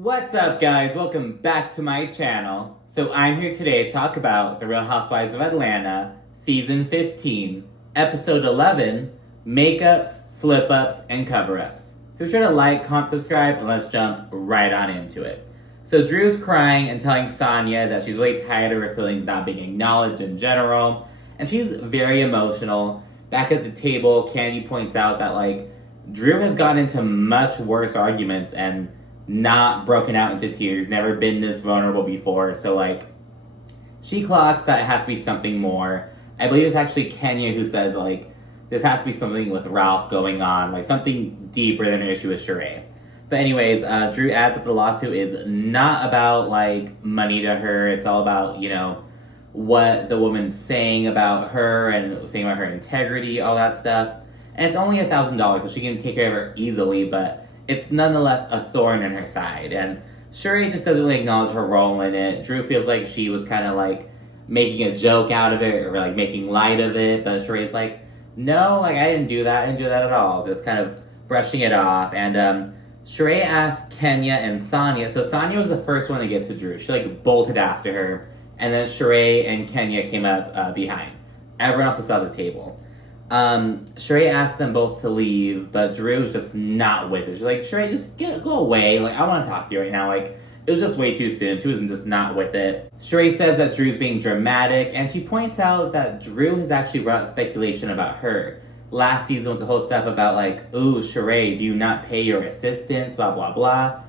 What's up, guys? Welcome back to my channel. So I'm here today to talk about The Real Housewives of Atlanta, Season 15, Episode 11, Makeups, Slip-Ups, and Cover-Ups. So be sure to like, comment, subscribe, and let's jump right on into it. So Drew's crying and telling Sonia that she's really tired of her feelings not being acknowledged in general, and she's very emotional. Back at the table, Candy points out that, Drew has gotten into much worse arguments and not broken out into tears, never been this vulnerable before, so she clocks that it has to be something more. I believe it's actually Kenya who says this has to be something with Ralph going on, something deeper than an issue with Sheree. But anyways, Drew adds that the lawsuit is not about money to her. It's all about, what the woman's saying about her and saying about her integrity, all that stuff. And it's only $1,000, so she can take care of her easily, but it's nonetheless a thorn in her side. And Sheree just doesn't really acknowledge her role in it. Drew feels like she was kind of making a joke out of it or making light of it. But Sheree's no, I didn't do that. I didn't do that at all. Just kind of brushing it off. And Sheree asked Kenya and Sonia. So Sonia was the first one to get to Drew. She bolted after her. And then Sheree and Kenya came up behind. Everyone else was at the table. Sheree asked them both to leave, but Drew was just not with it. She's Sheree, just go away. I want to talk to you right now. It was just way too soon. She was just not with it. Sheree says that Drew's being dramatic, and she points out that Drew has actually brought up speculation about her. Last season with the whole stuff about ooh, Sheree, do you not pay your assistants, blah, blah, blah.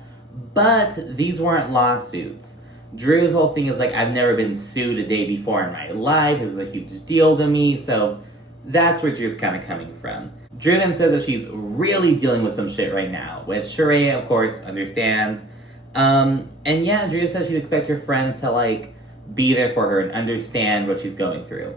But these weren't lawsuits. Drew's whole thing is I've never been sued a day before in my life. This is a huge deal to me, so that's where Drew's kind of coming from. Drew then says that she's really dealing with some shit right now, which Sheree, of course, understands. And yeah, Drew says she'd expect her friends to, be there for her and understand what she's going through.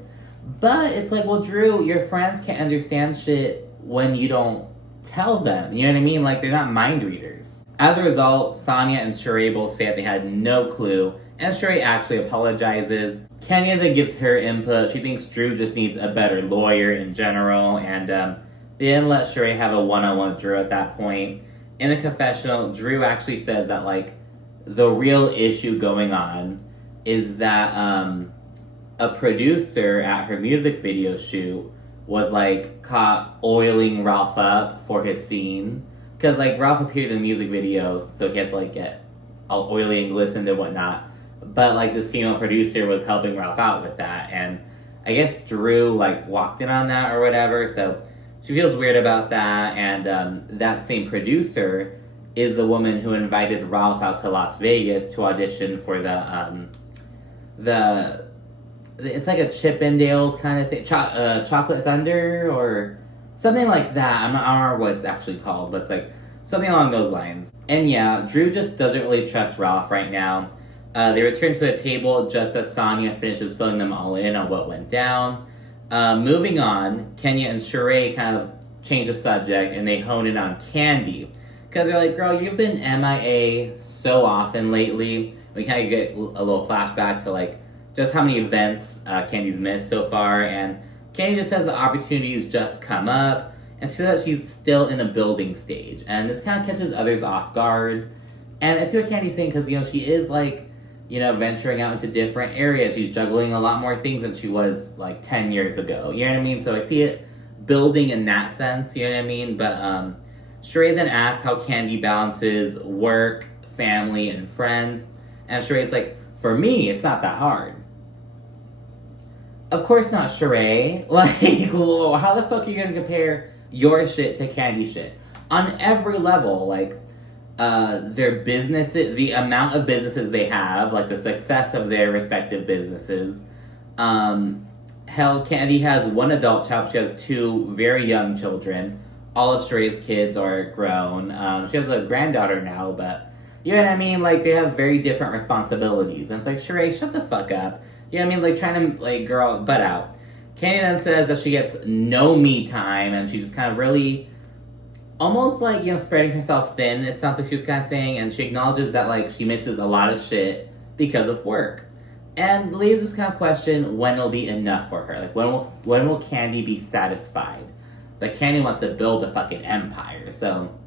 But it's well, Drew, your friends can't understand shit when you don't tell them. You know what I mean? They're not mind readers. As a result, Sonia and Sheree both say that they had no clue, and Sheree actually apologizes. Kenya then gives her input. She thinks Drew just needs a better lawyer in general, and they didn't let Sheree have a one-on-one with Drew at that point. In the confessional, Drew actually says that the real issue going on is that a producer at her music video shoot was caught oiling Ralph up for his scene, because Ralph appeared in the music video, so he had to get all oily and glistened and whatnot. But, this female producer was helping Ralph out with that. And I guess Drew, walked in on that or whatever. So she feels weird about that. And that same producer is the woman who invited Ralph out to Las Vegas to audition for it's a Chippendales kind of thing. Chocolate Thunder or something like that. I don't remember what it's actually called. But it's something along those lines. And yeah, Drew just doesn't really trust Ralph right now. They return to the table just as Sonia finishes filling them all in on what went down. Moving on, Kenya and Sheree kind of change the subject and they hone in on Candy. Because they're girl, you've been MIA so often lately. We kind of get a little flashback to just how many events Candy's missed so far. And Candy just says the opportunities just come up. And she says that she's still in the building stage. And this kind of catches others off guard. And I see what Candy's saying because, she is venturing out into different areas. She's juggling a lot more things than she was 10 years ago. You know what I mean? So I see it building in that sense, you know what I mean? But Sheree then asks how Candy balances work, family, and friends. And Sheree's for me, it's not that hard. Of course not, Sheree. Whoa, how the fuck are you gonna compare your shit to Candy shit? On every level, their businesses, the amount of businesses they have, the success of their respective businesses. Hell, Candy has one adult child. She has two very young children. All of Sheree's kids are grown. She has a granddaughter now, but you know what I mean? They have very different responsibilities. And it's Sheree, shut the fuck up. You know what I mean? Trying to, girl, butt out. Candy then says that she gets no me time, and she just kind of really almost spreading herself thin, it sounds like she was kind of saying, and she acknowledges that she misses a lot of shit because of work. And Leah's just kind of question when it'll be enough for her. When will Candy be satisfied? But Candy wants to build a fucking empire, so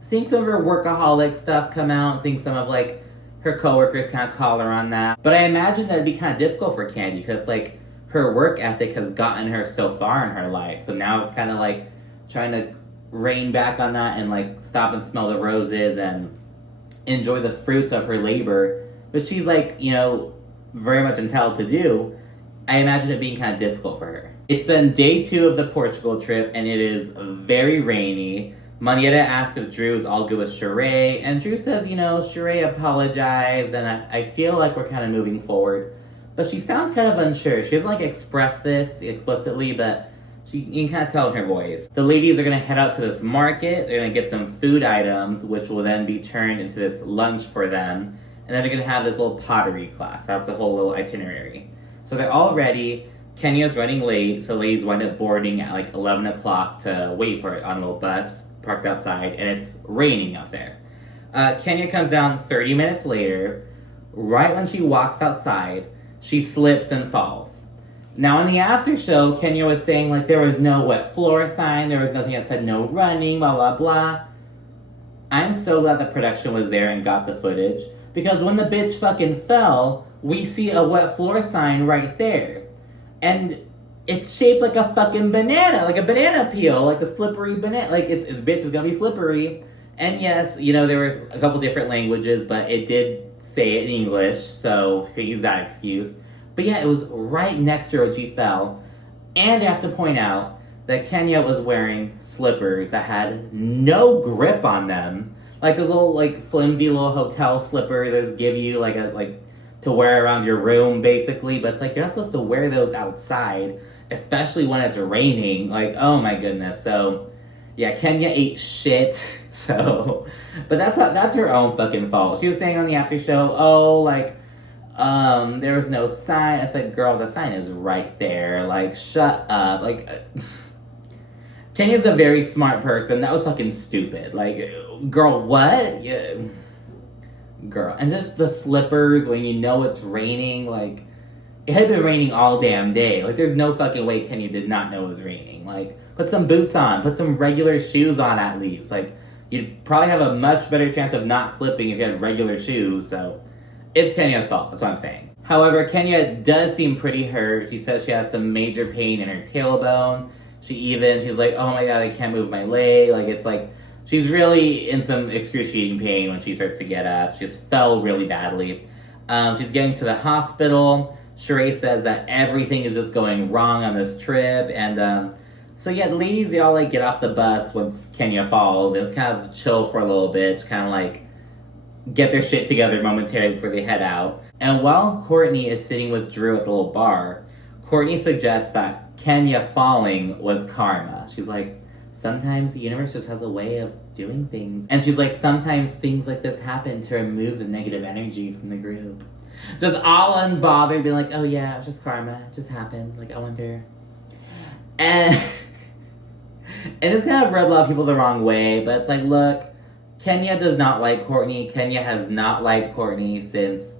seeing some of her workaholic stuff come out, seeing some of like her coworkers kind of call her on that. But I imagine that'd be kind of difficult for Candy because like her work ethic has gotten her so far in her life. So now it's kind of like trying to rein back on that and like stop and smell the roses and enjoy the fruits of her labor, which she's like, you know, very much entitled to do. I imagine it being kind of difficult for her. It's then day 2 of the Portugal trip and it is very rainy. Manietta asks if Drew is all good with Sheree, and Drew says, you know, Sheree apologized, and I feel like we're kind of moving forward. But she sounds kind of unsure. She doesn't, like, express this explicitly, but you can kind of tell in her voice. The ladies are going to head out to this market. They're going to get some food items, which will then be turned into this lunch for them. And then they're going to have this little pottery class. That's a whole little itinerary. So they're all ready. Kenya's running late, so ladies wind up boarding at, like, 11 o'clock to wait for it on a little bus parked outside, and it's raining out there. Kenya comes down 30 minutes later. Right when she walks outside, she slips and falls. Now, in the after show, Kenya was saying, like, there was no wet floor sign, there was nothing that said no running, blah, blah, blah. I'm so glad the production was there and got the footage, because when the bitch fucking fell, we see a wet floor sign right there. And it's shaped like a fucking banana, like a banana peel, like a slippery banana. Like, this bitch is gonna be slippery. And yes, you know, there was a couple different languages, but it did say it in English, so you could use that excuse. But yeah, it was right next to her when she fell. And I have to point out that Kenya was wearing slippers that had no grip on them. Like those little, like, flimsy little hotel slippers that just give you, like, to wear around your room, basically. But it's like, you're not supposed to wear those outside, especially when it's raining. Like, oh my goodness. So, yeah, Kenya ate shit. So, but that's her own fucking fault. She was saying on the after show, oh, like, there was no sign. It's like, girl, the sign is right there. Like, shut up. Like, Kenya's a very smart person. That was fucking stupid. Like, girl, what? Yeah. Girl. And just the slippers when you know it's raining. Like, it had been raining all damn day. Like, there's no fucking way Kenya did not know it was raining. Like, put some boots on. Put some regular shoes on at least. Like, you'd probably have a much better chance of not slipping if you had regular shoes. So, it's Kenya's fault. That's what I'm saying. However, Kenya does seem pretty hurt. She says she has some major pain in her tailbone. She's like, oh my god, I can't move my leg. Like, it's like, she's really in some excruciating pain when she starts to get up. She just fell really badly. She's getting to the hospital. Sheree says that everything is just going wrong on this trip. And so yeah, the ladies, they all like get off the bus once Kenya falls. They just kind of chill for a little bit, just kind of like get their shit together momentarily before they head out. And while Courtney is sitting with Drew at the little bar, Courtney suggests that Kenya falling was karma. She's like, sometimes the universe just has a way of doing things. And she's like, sometimes things like this happen to remove the negative energy from the group. Just all unbothered, being like, oh yeah, it was just karma. It just happened. Like, I wonder. And it's kind of rubbed a lot of people the wrong way, but it's like, look, Kenya does not like Courtney. Kenya has not liked Courtney since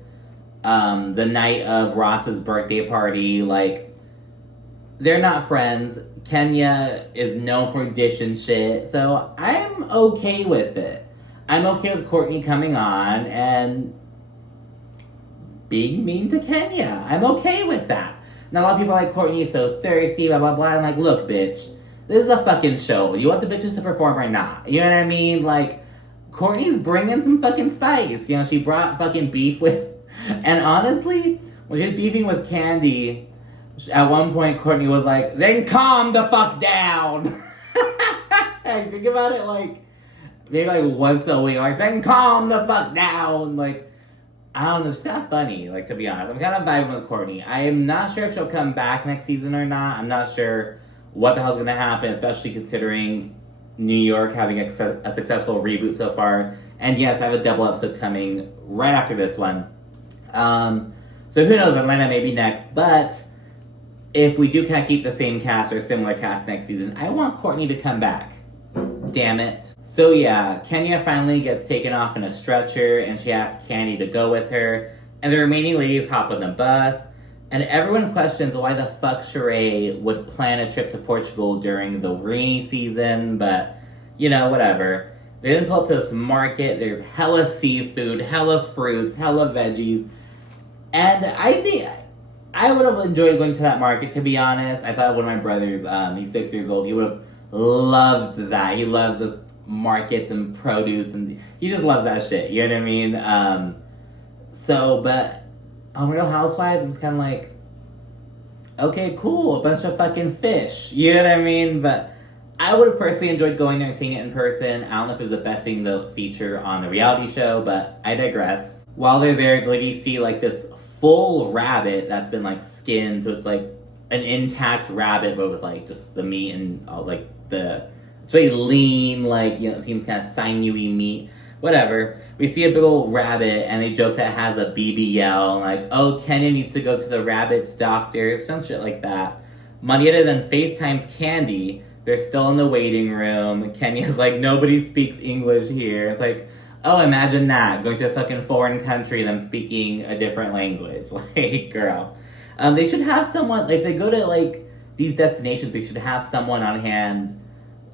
the night of Ross's birthday party. Like, they're not friends. Kenya is known for dishing shit, so I'm okay with it. I'm okay with Courtney coming on and being mean to Kenya. I'm okay with that. Now, a lot of people are like, Courtney is so thirsty, blah, blah, blah. I'm like, look, bitch, this is a fucking show. You want the bitches to perform or not? You know what I mean? Like, Courtney's bringing some fucking spice. You know, she brought fucking beef with... And honestly, when she was beefing with Candy, at one point, Courtney was like, then calm the fuck down. Think about it, like, maybe like once a week, like, then calm the fuck down. Like, I don't know, it's not funny, like, to be honest. I'm kind of vibing with Courtney. I am not sure if she'll come back next season or not. I'm not sure what the hell's going to happen, especially considering New York having a successful reboot so far. And yes, I have a double episode coming right after this one. So who knows, Atlanta may be next, but if we do kind of keep the same cast or similar cast next season, I want Courtney to come back. Damn it. So yeah, Kenya finally gets taken off in a stretcher, and she asks Candy to go with her, and the remaining ladies hop on the bus, and everyone questions why the fuck Sheree would plan a trip to Portugal during the rainy season, but, you know, whatever. They then pull up to this market. There's hella seafood, hella fruits, hella veggies. And I think I would have enjoyed going to that market, to be honest. I thought one of my brothers, he's 6 years old, he would have loved that. He loves just markets and produce, and he just loves that shit. You know what I mean? But on Real Housewives, I'm just kind of like, okay, cool, a bunch of fucking fish. You know what I mean? But I would have personally enjoyed going there and seeing it in person. I don't know if it's the best thing to feature on the reality show, but I digress. While they're there, you see like this full rabbit that's been like skinned, so it's like an intact rabbit, but with like just the meat and all, like it's very lean, like, you know, it seems kind of sinewy meat. Whatever. We see a big old rabbit, and they joke that it has a BBL, like, oh, Kenya needs to go to the rabbit's doctor, some shit like that. Marietta then FaceTimes Kandi. They're still in the waiting room. Kenya's like, nobody speaks English here. It's like, oh, imagine that, going to a fucking foreign country, them speaking a different language. Like, girl. They should have someone, like, if they go to, like, these destinations, they should have someone on hand,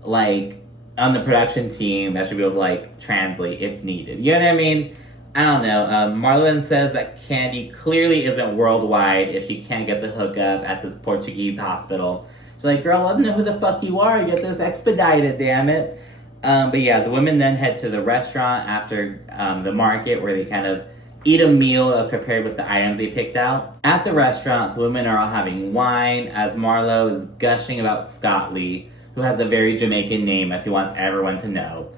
like, on the production team that should be able to, like, translate if needed. You know what I mean? I don't know. Marlon says that Kandi clearly isn't worldwide if she can't get the hookup at this Portuguese hospital. She's like, girl, let them know who the fuck you are. You get this expedited, damn it. But yeah, the women then head to the restaurant after the market, where they kind of eat a meal that was prepared with the items they picked out. At the restaurant, the women are all having wine as Marlo is gushing about Scott Lee, who has a very Jamaican name, as he wants everyone to know.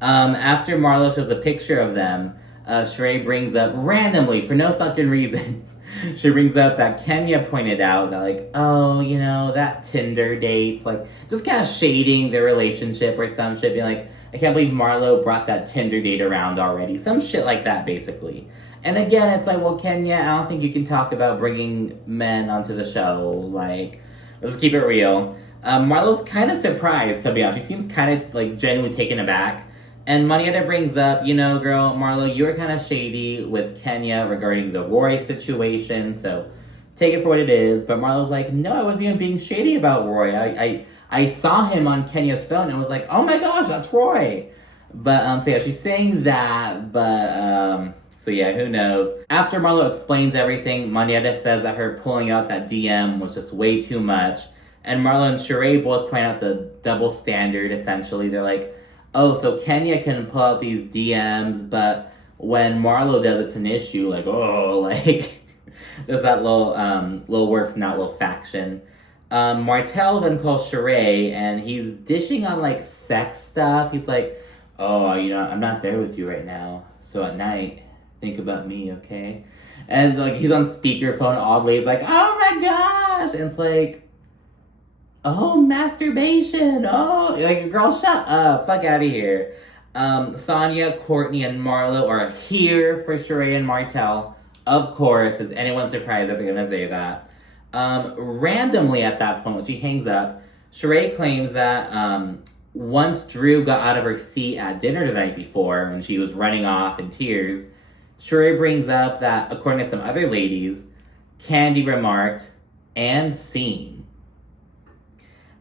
After Marlo shows a picture of them, Sheree brings up, randomly, for no fucking reason, she brings up that Kenya pointed out that, like, oh, you know, that Tinder dates, like, just kind of shading their relationship or some shit, being like, I can't believe Marlo brought that Tinder date around already. Some shit like that, basically. And again, it's like, well, Kenya, I don't think you can talk about bringing men onto the show. Like, let's keep it real. Marlo's kind of surprised, to be honest. She seems kind of, like, genuinely taken aback. And Marietta brings up, you know, girl, Marlo, you were kind of shady with Kenya regarding the Roy situation, so take it for what it is. But Marlo's like, no, I wasn't even being shady about Roy. I saw him on Kenya's phone and was like, oh my gosh, that's Roy. But, so yeah, she's saying that, but, so yeah, who knows. After Marlo explains everything, Marietta says that her pulling out that DM was just way too much. And Marlo and Sheree both point out the double standard, essentially. They're like, oh, so Kenya can pull out these DMs, but when Marlo does, it's an issue. Like, oh, like, just that little word from that little faction. Martel then calls Sheree, and he's dishing on, like, sex stuff. He's like, oh, you know, I'm not there with you right now, so at night, think about me, okay? And, like, he's on speakerphone oddly. He's like, oh my gosh! And it's like, oh, masturbation. Oh, like, girl, shut up. Fuck out of here. Sonia, Courtney, and Marlo are here for Sheree and Martel. Of course, is anyone surprised that they're going to say that? Randomly at that point, when she hangs up, Sheree claims that once Drew got out of her seat at dinner the night before, when she was running off in tears, Sheree brings up that, according to some other ladies, Kandi remarked, and seen.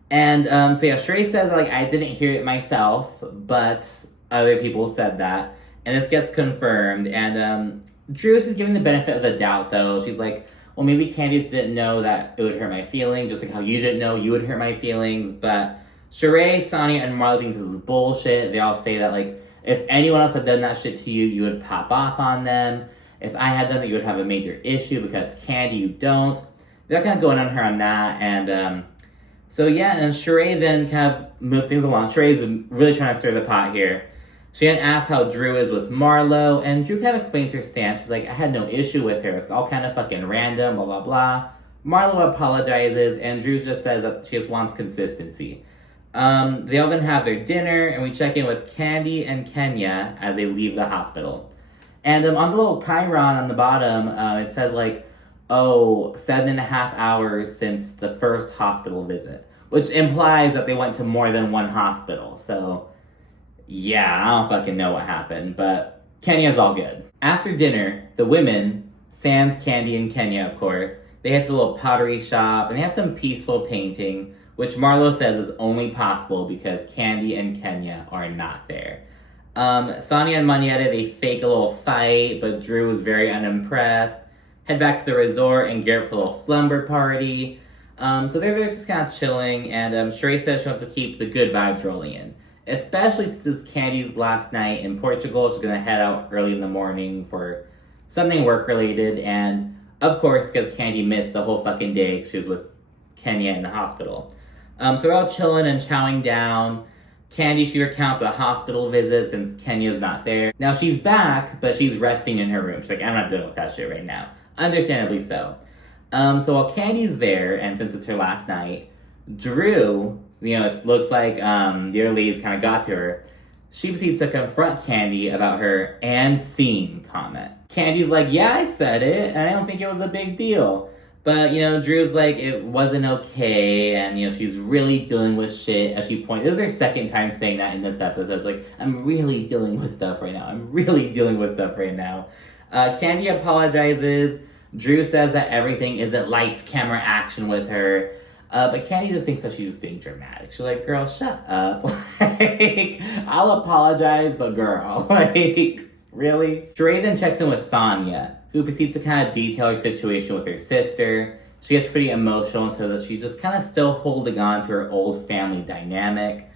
And so yeah, Sheree says, like, I didn't hear it myself, but other people said that. And this gets confirmed. And Drew's is giving the benefit of the doubt, though. She's like, well, maybe Candice didn't know that it would hurt my feelings, just like how you didn't know you would hurt my feelings. But Sheree, Sonia, and Marlo think this is bullshit. They all say that, like, if anyone else had done that shit to you, you would pop off on them. If I had done it, you would have a major issue because Kandi, you don't. They're kind of going on her on that. And so yeah, and Sheree then kind of moves things along. Sheree's really trying to stir the pot here. She then asks how Drew is with Marlo, and Drew kind of explains her stance. She's like, I had no issue with her. It's all kind of fucking random, blah, blah, blah. Marlo apologizes, and Drew just says that she just wants consistency. They all then have their dinner, and we check in with Kandi and Kenya as they leave the hospital. And on the little chyron on the bottom, it says, like, 7.5 hours since the first hospital visit, which implies that they went to more than one hospital. So, yeah, I don't fucking know what happened, but Kenya's all good. After dinner, the women, sans Kandi and Kenya, of course, they head to a little pottery shop and they have some peaceful painting, which Marlo says is only possible because Kandi and Kenya are not there. Sonia and Monietta, they fake a little fight, but Drew is very unimpressed. Head back to the resort and gear up for a little slumber party. So they're just kind of chilling, and Sheree says she wants to keep the good vibes rolling in. Especially since it's Candy's last night in Portugal. She's going to head out early in the morning for something work-related, and of course, because Candy missed the whole fucking day because she was with Kenya in the hospital. So they're all chilling and chowing down. Candy, she recounts a hospital visit since Kenya's not there. Now, she's back, but she's resting in her room. She's like, I'm not dealing with that shit right now. Understandably so. So while Candy's there, and since it's her last night, Drew, it looks like the other ladies kind of got to her. She proceeds to confront Candy about her "and seen" comment. Candy's like, yeah, I said it, and I don't think it was a big deal. But, Drew's like, it wasn't okay, and, she's really dealing with shit, as she pointed. This is her second time saying that in this episode. It's like, I'm really dealing with stuff right now. Candy apologizes. Drew says that everything isn't lights, camera, action with her. But Candy just thinks that she's just being dramatic. She's like, girl, shut up. I'll apologize, but girl, really? Sheree then checks in with Sonia, who proceeds to kind of detail her situation with her sister. She gets pretty emotional and says that she's just kind of still holding on to her old family dynamic.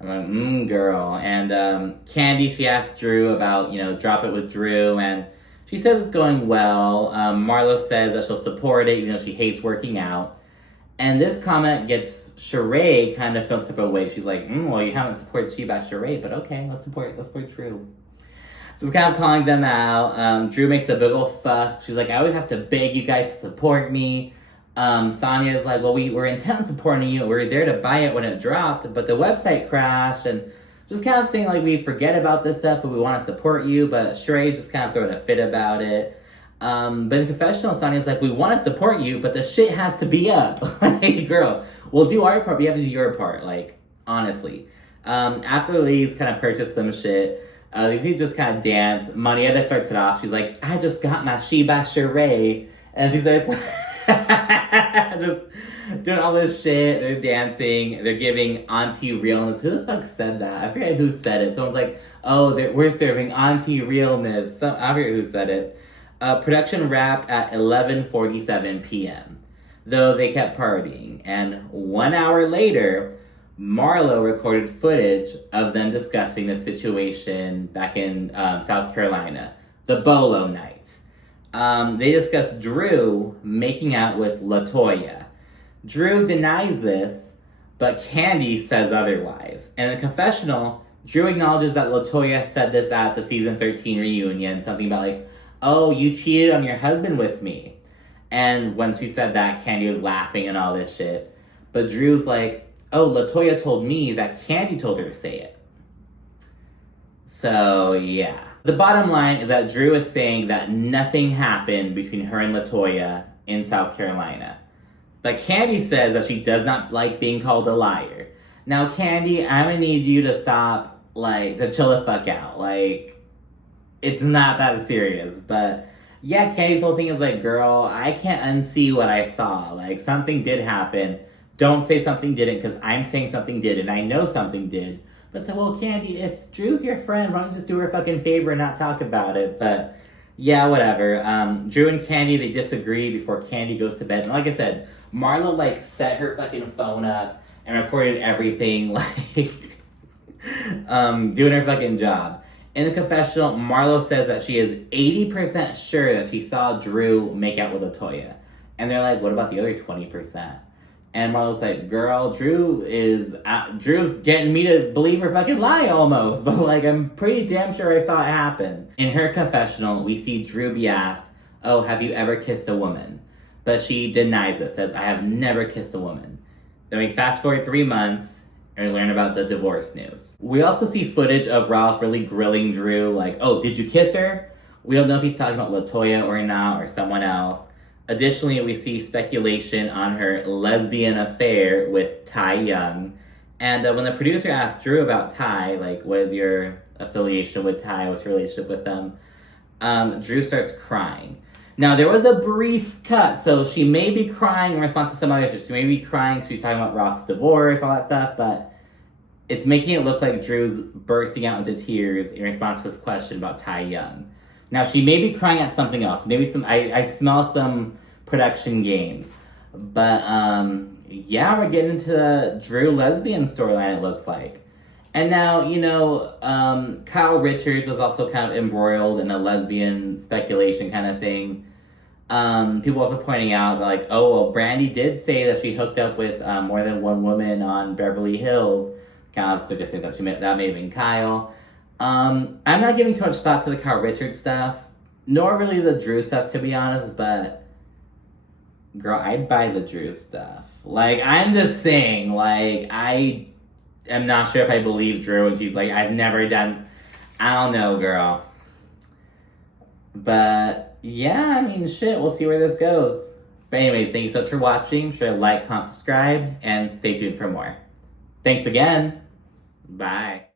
I'm like, girl. And Candy, she asks Drew about, drop it with Drew, and she says it's going well. Marlo says that she'll support it, even though she hates working out. And this comment gets Sheree kind of feeling some type of way. She's like, well, you haven't supported Chiba Sheree, but okay, let's support Drew. Just kind of calling them out. Drew makes a big old fuss. She's like, I always have to beg you guys to support me. Sonia's like, well, we were intent on supporting you. We were there to buy it when it dropped, but the website crashed. And just kind of saying, like, we forget about this stuff, but we want to support you. But Sheree's just kind of throwing a fit about it. But in confessional, Sonia's like, we want to support you, but the shit has to be up. Like, girl, we'll do our part, but you have to do your part. Like, honestly. After Lee's kind of purchased some shit, he just kind of dance. Monietta starts it off. She's like, I just got my Shiba Sheree. And she starts just doing all this shit. They're dancing. They're giving auntie realness. Who the fuck said that? I forget who said it. Someone's like, oh, we're serving auntie realness. I forget who said it. Production wrapped at 11:47 p.m., though they kept partying. And 1 hour later, Marlo recorded footage of them discussing the situation back in South Carolina, the Bolo night. They discussed Drew making out with LaToya. Drew denies this, but Candy says otherwise. And in the confessional, Drew acknowledges that LaToya said this at the season 13 reunion, something about like, oh, you cheated on your husband with me. And when she said that, Candy was laughing and all this shit. But Drew's like, oh, LaToya told me that Candy told her to say it. So, yeah. The bottom line is that Drew is saying that nothing happened between her and LaToya in South Carolina. But Candy says that she does not like being called a liar. Now, Candy, I'm gonna need you to stop, to chill the fuck out. It's not that serious. But, yeah, Candy's whole thing is like, girl, I can't unsee what I saw. Something did happen. Don't say something didn't, because I'm saying something did, and I know something did. But so, well, Candy, if Drew's your friend, why don't you just do her a fucking favor and not talk about it? But, yeah, whatever. Drew and Candy, they disagree before Candy goes to bed. And like I said, Marlo, set her fucking phone up and recorded everything, doing her fucking job. In the confessional, Marlo says that she is 80% sure that she saw Drew make out with LaToya. And they're like, what about the other 20%? And Marlo's like, girl, Drew's getting me to believe her fucking lie almost. But, I'm pretty damn sure I saw it happen. In her confessional, we see Drew be asked, oh, have you ever kissed a woman? But she denies this, says, I have never kissed a woman. Then we fast forward 3 months, and we learn about the divorce news. We also see footage of Ralph really grilling Drew, oh, did you kiss her? We don't know if he's talking about LaToya or not, or someone else. Additionally, we see speculation on her lesbian affair with Ty Young. And when the producer asked Drew about Ty, what is your affiliation with Ty? What's your relationship with them? Drew starts crying. Now, there was a brief cut, so she may be crying in response to some other shit. She may be crying because she's talking about Ralph's divorce, all that stuff, but it's making it look like Drew's bursting out into tears in response to this question about Tai Young. Now, she may be crying at something else. Maybe I smell some production games. But, yeah, we're getting into the Drew lesbian storyline, it looks like. And now, Kyle Richards was also kind of embroiled in a lesbian speculation kind of thing. People also pointing out, like, oh, well, Brandy did say that she hooked up with more than one woman on Beverly Hills, kind of suggesting that that may have been Kyle. I'm not giving too much thought to the Kyle Richards stuff, nor really the Drew stuff, to be honest, but, girl, I'd buy the Drew stuff. Like, I'm just saying, like, I am not sure if I believe Drew, and she's like, I've never done, I don't know, girl. But, yeah, I mean, shit, we'll see where this goes. But anyways, thank you so much for watching. Be sure to like, comment, subscribe, and stay tuned for more. Thanks again. Bye.